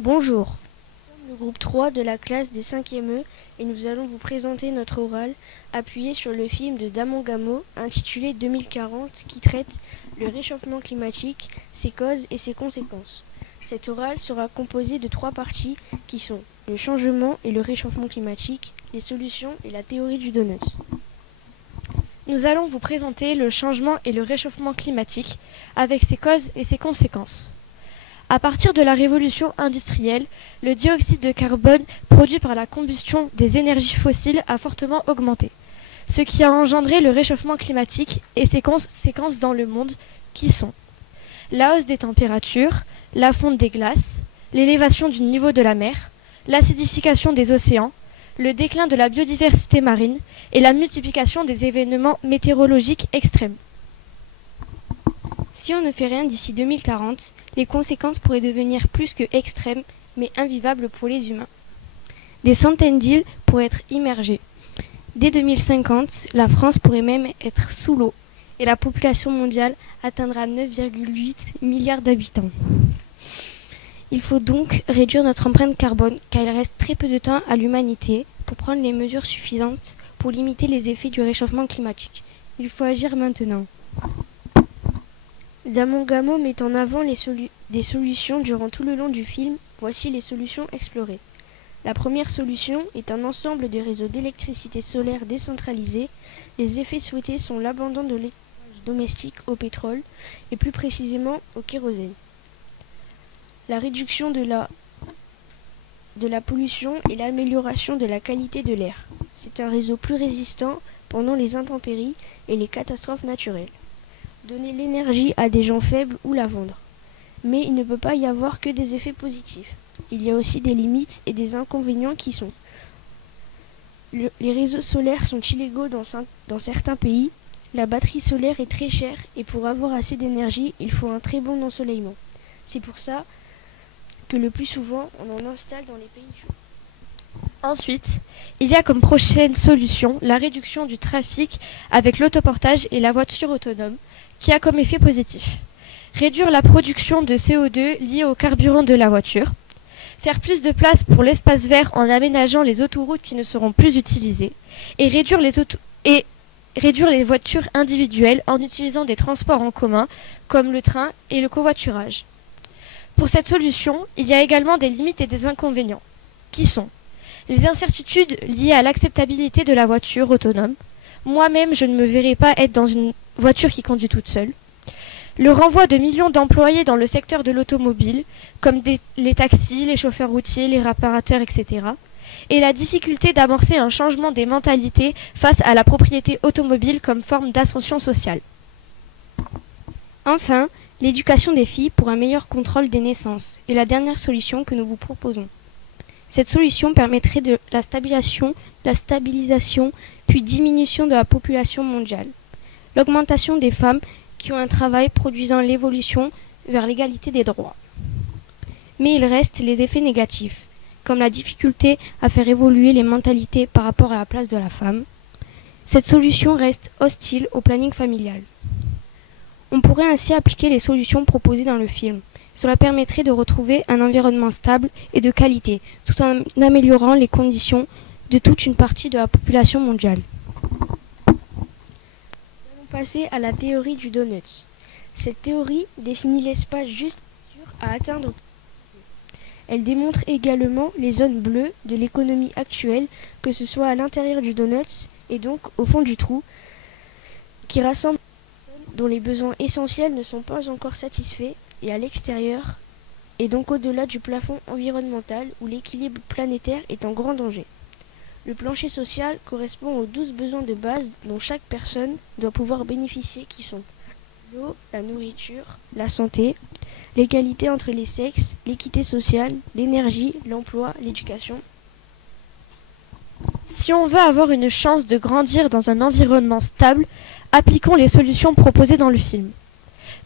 Bonjour, nous sommes le groupe 3 de la classe des 5e E et nous allons vous présenter notre oral appuyé sur le film de Damon Gameau intitulé 2040 qui traite le réchauffement climatique, ses causes et ses conséquences. Cet oral sera composé de 3 parties qui sont le changement et le réchauffement climatique, les solutions et la théorie du donut. Nous allons vous présenter le changement et le réchauffement climatique avec ses causes et ses conséquences. À partir de la révolution industrielle, le dioxyde de carbone produit par la combustion des énergies fossiles a fortement augmenté, ce qui a engendré le réchauffement climatique et ses conséquences dans le monde qui sont la hausse des températures, la fonte des glaces, l'élévation du niveau de la mer, l'acidification des océans, le déclin de la biodiversité marine et la multiplication des événements météorologiques extrêmes. Si on ne fait rien d'ici 2040, les conséquences pourraient devenir plus que extrêmes, mais invivables pour les humains. Des centaines d'îles pourraient être immergées. Dès 2050, la France pourrait même être sous l'eau, et la population mondiale atteindra 9,8 milliards d'habitants. Il faut donc réduire notre empreinte carbone, car il reste très peu de temps à l'humanité pour prendre les mesures suffisantes pour limiter les effets du réchauffement climatique. Il faut agir maintenant. Damon Gameau met en avant des solutions durant tout le long du film. Voici les solutions explorées. La première solution est un ensemble de réseaux d'électricité solaire décentralisés. Les effets souhaités sont l'abandon de l'éclairage domestique au pétrole et plus précisément au kérosène. La réduction de la pollution et l'amélioration de la qualité de l'air. C'est un réseau plus résistant pendant les intempéries et les catastrophes naturelles. Donner l'énergie à des gens faibles ou la vendre. Mais il ne peut pas y avoir que des effets positifs. Il y a aussi des limites et des inconvénients qui sont les réseaux solaires sont illégaux dans certains pays. La batterie solaire est très chère et pour avoir assez d'énergie, il faut un très bon ensoleillement. C'est pour ça que le plus souvent, on en installe dans les pays chauds. Ensuite, il y a comme prochaine solution la réduction du trafic avec l'autoportage et la voiture autonome, qui a comme effet positif réduire la production de CO2 liée au carburant de la voiture, faire plus de place pour l'espace vert en aménageant les autoroutes qui ne seront plus utilisées, et réduire les voitures individuelles en utilisant des transports en commun comme le train et le covoiturage. Pour cette solution, il y a également des limites et des inconvénients, qui sont les incertitudes liées à l'acceptabilité de la voiture autonome. Moi-même, je ne me verrai pas être dans une voiture qui conduit toute seule. Le renvoi de millions d'employés dans le secteur de l'automobile, comme les taxis, les chauffeurs routiers, les réparateurs, etc. Et la difficulté d'amorcer un changement des mentalités face à la propriété automobile comme forme d'ascension sociale. Enfin, l'éducation des filles pour un meilleur contrôle des naissances est la dernière solution que nous vous proposons. Cette solution permettrait de la stabilisation puis diminution de la population mondiale. L'augmentation des femmes qui ont un travail produisant l'évolution vers l'égalité des droits. Mais il reste les effets négatifs, comme la difficulté à faire évoluer les mentalités par rapport à la place de la femme. Cette solution reste hostile au planning familial. On pourrait ainsi appliquer les solutions proposées dans le film. Cela permettrait de retrouver un environnement stable et de qualité, tout en améliorant les conditions de toute une partie de la population mondiale. Nous allons passer à la théorie du donut. Cette théorie définit l'espace juste à atteindre. Elle démontre également les zones bleues de l'économie actuelle, que ce soit à l'intérieur du donut et donc au fond du trou, qui rassemble les personnes dont les besoins essentiels ne sont pas encore satisfaits, et à l'extérieur, et donc au-delà du plafond environnemental où l'équilibre planétaire est en grand danger. Le plancher social correspond aux 12 besoins de base dont chaque personne doit pouvoir bénéficier qui sont l'eau, la nourriture, la santé, l'égalité entre les sexes, l'équité sociale, l'énergie, l'emploi, l'éducation. Si on veut avoir une chance de grandir dans un environnement stable, appliquons les solutions proposées dans le film.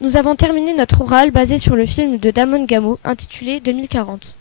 Nous avons terminé notre oral basé sur le film de Damon Gameau intitulé 2040.